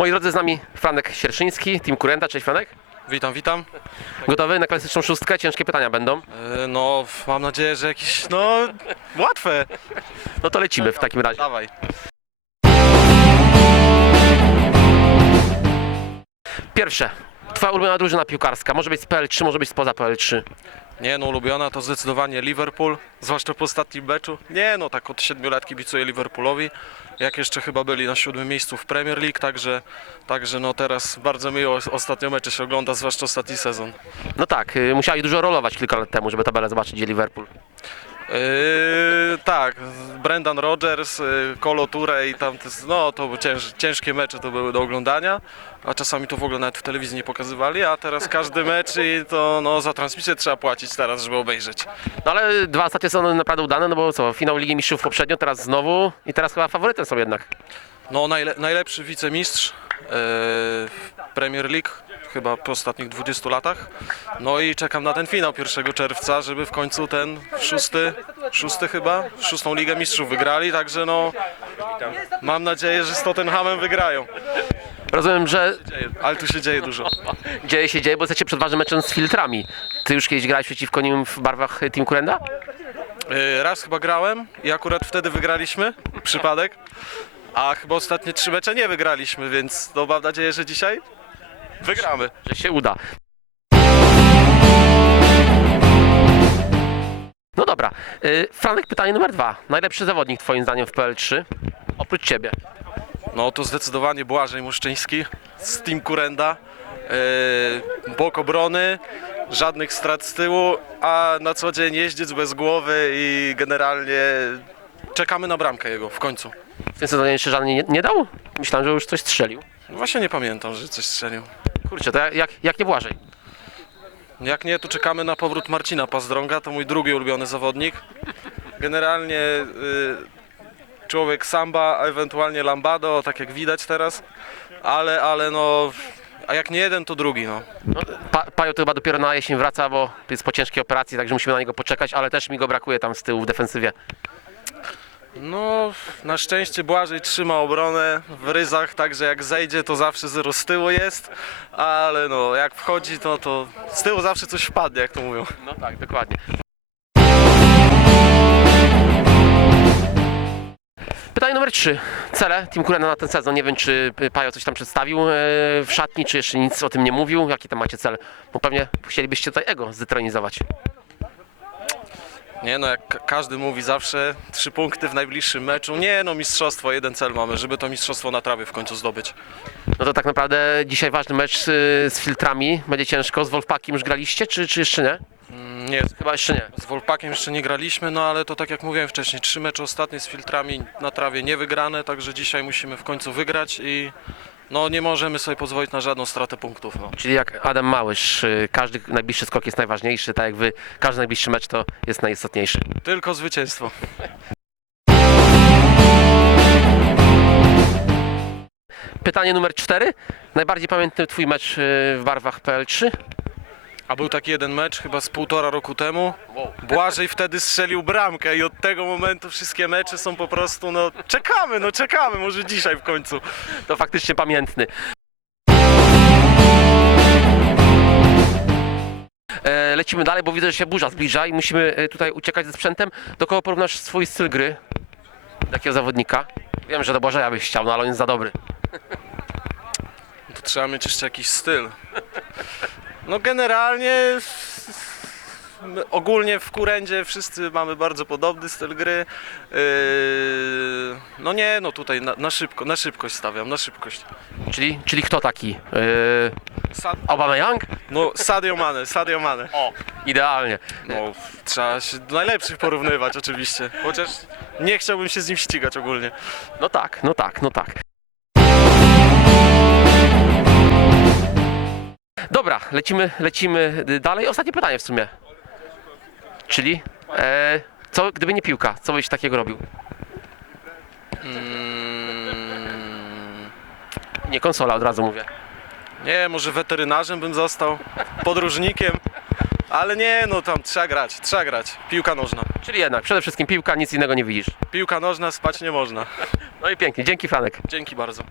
Moi drodzy, z nami Franek Sierszyński, Team Kurenta. Cześć Franek. Witam, witam. Gotowy na klasyczną szóstkę? Ciężkie pytania będą. E, No, mam nadzieję, że jakieś, no, łatwe. No to lecimy w takim razie. Dawaj. Pierwsze. Twoja ulubiona drużyna piłkarska. Może być z PL3, może być spoza PL3. Nie no, ulubiona to zdecydowanie Liverpool, zwłaszcza po ostatnim meczu. Nie no, tak od 7 lat kibicuję Liverpoolowi. Jak jeszcze chyba byli na siódmym miejscu w Premier League, także, także no teraz bardzo miło ostatnio mecze się ogląda, zwłaszcza ostatni sezon. No tak, y, musiałeś dużo rolować kilka lat temu, żeby tabelę zobaczyć, gdzie Liverpool. Yy, tak, Brendan Rodgers, yy, Kolo Toure i tam, no to cięż, ciężkie mecze to były do oglądania, a czasami to w ogóle nawet w telewizji nie pokazywali, a teraz każdy mecz i to no za transmisję trzeba płacić teraz, żeby obejrzeć. No ale dwa ostatnie są naprawdę udane, no bo co, finał Ligi Mistrzów poprzednio, teraz znowu i teraz chyba faworytem są jednak. No najle, najlepszy wicemistrz yy, w Premier League chyba po ostatnich 20 latach. No i czekam na ten finał 1 czerwca, żeby w końcu ten szósty, szósty chyba, szóstą Ligę Mistrzów wygrali, także no mam nadzieję, że z Tottenhamem wygrają. Rozumiem, że ale tu się dzieje dużo. dzieje się dzieje, bo jesteście przed ważnym meczem z filtrami. Ty już kiedyś grałeś przeciwko nim w barwach Team Kurenda? Yy, Raz chyba grałem i akurat wtedy wygraliśmy, przypadek. A chyba ostatnie trzy mecze nie wygraliśmy, więc no mam nadzieję, że dzisiaj wygramy. Że się uda. No dobra. Y, Franek, pytanie numer dwa. Najlepszy zawodnik twoim zdaniem w PL3? Oprócz ciebie. No to zdecydowanie Błażej Muszczyński z Team Kurenda. Yy, bok obrony, żadnych strat z tyłu, a na co dzień jeździec bez głowy i generalnie czekamy na bramkę jego w końcu. W tym sezonie jeszcze żadnej nie, nie dał? Myślałem, że już coś strzelił. Właśnie nie pamiętam, że coś strzelił. Kurczę, to jak, jak, nie Błażej? Jak nie, to czekamy na powrót Marcina Pazdrąga, to mój drugi ulubiony zawodnik. Generalnie y, człowiek samba, a ewentualnie lambado, tak jak widać teraz, ale, ale no, a jak nie jeden, to drugi, no. No, pa, Pajo to chyba dopiero na jesień wraca, bo jest po ciężkiej operacji, także musimy na niego poczekać, ale też mi go brakuje tam z tyłu w defensywie. No, na szczęście Błażej trzyma obronę w ryzach, także jak zejdzie, to zawsze z tyłu jest, ale no, jak wchodzi, to, to z tyłu zawsze coś wpadnie, jak to mówią. No tak, dokładnie. Pytanie numer 3. Cele Team Kurena na ten sezon. Nie wiem, czy Pajo coś tam przedstawił e, w szatni, czy jeszcze nic o tym nie mówił. Jakie tam macie cele? Bo pewnie chcielibyście tutaj ego zdetronizować. Nie no, jak ka- każdy mówi zawsze, trzy punkty w najbliższym meczu. Nie no, mistrzostwo, jeden cel mamy, żeby to mistrzostwo na trawie w końcu zdobyć. No to tak naprawdę dzisiaj ważny mecz z, z filtrami. Będzie ciężko. Z Wolfpakiem już graliście, czy, czy jeszcze nie? Mm, Nie, Chyba jeszcze nie. z Wolpakiem jeszcze nie graliśmy, no ale to tak jak mówiłem wcześniej, trzy mecze ostatnie z filtrami na trawie nie wygrane, także dzisiaj musimy w końcu wygrać i no nie możemy sobie pozwolić na żadną stratę punktów. No. Czyli jak Adam Małysz, y, każdy najbliższy skok jest najważniejszy, tak jak wy, każdy najbliższy mecz to jest najistotniejszy. Tylko zwycięstwo. Pytanie numer 4. Najbardziej pamiętny twój mecz y, w barwach PL3? A był taki jeden mecz chyba z półtora roku temu. Błażej wtedy strzelił bramkę i od tego momentu wszystkie mecze są po prostu, no czekamy, no czekamy, może dzisiaj w końcu. To faktycznie pamiętny. E, lecimy dalej, bo widzę, że się burza zbliża i musimy e, tutaj uciekać ze sprzętem. Do kogo porównasz swój styl gry? Do jakiego zawodnika? Wiem, że do Błażeja byś chciał, no ale on jest za dobry. To trzeba mieć jeszcze jakiś styl. No generalnie my ogólnie w Kurendzie wszyscy mamy bardzo podobny styl gry. Yy, no nie, no tutaj na, na szybko, na szybkość stawiam, na szybkość. Czyli, czyli kto taki? E, Sad, Aubameyang? no Sadio Mane, Sadio Mane. O, idealnie. No trzeba się do najlepszych porównywać oczywiście, chociaż nie chciałbym się z nim ścigać ogólnie. No tak, no tak, no tak. Dobra, lecimy, lecimy dalej. Ostatnie pytanie w sumie. Czyli, e, co gdyby nie piłka, co byś takiego robił? Mm, Nie konsola, od razu mówię. nie, może weterynarzem bym został, podróżnikiem. Ale nie, no tam trzeba grać, trzeba grać. Piłka nożna. Czyli jednak, przede wszystkim piłka, nic innego nie widzisz. Piłka nożna, spać nie można. No i pięknie, dzięki Franek. Dzięki bardzo.